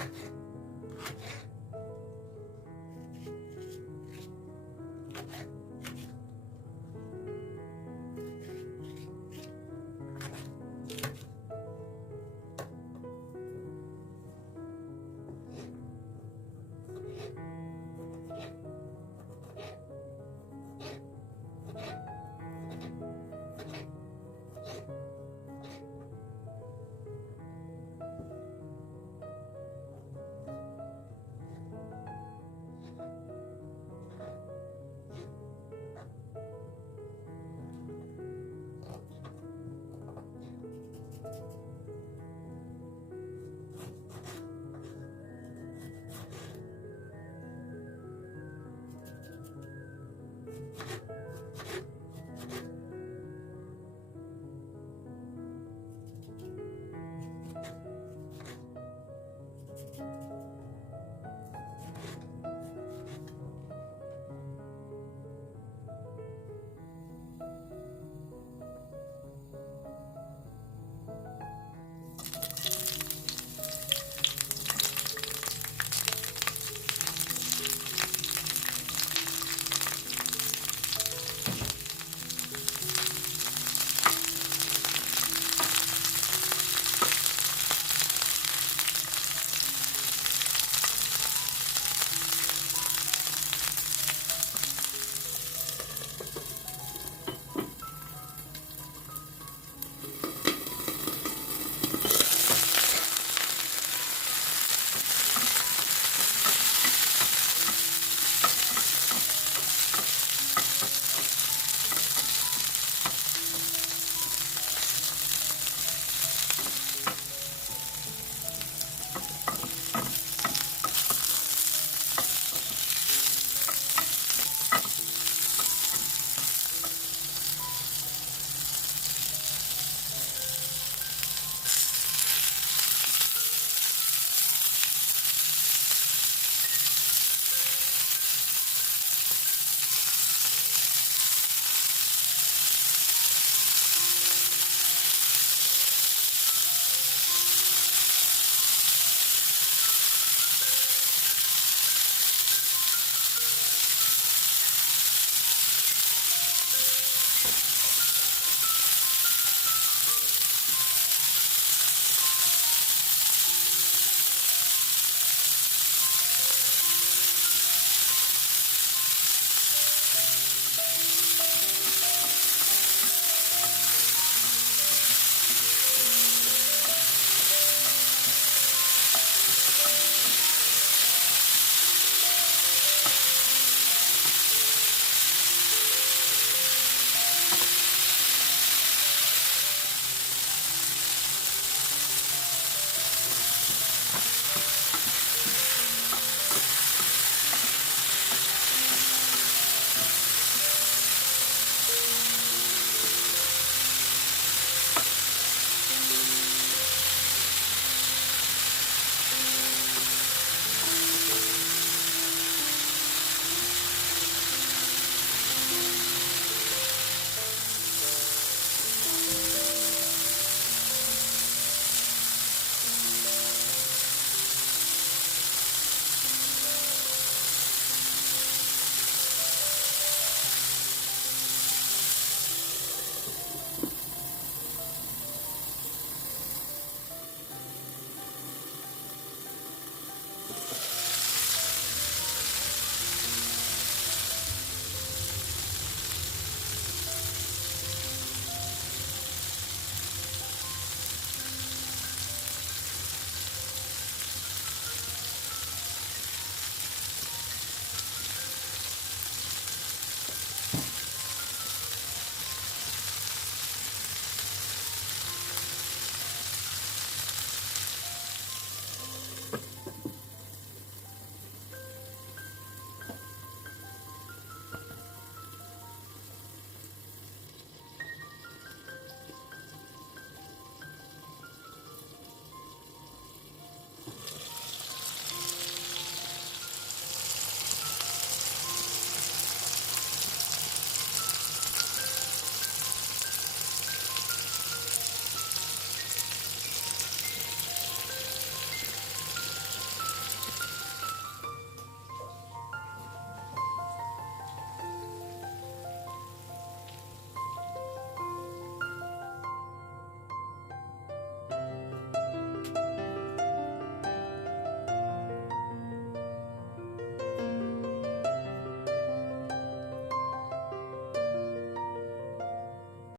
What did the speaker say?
はい。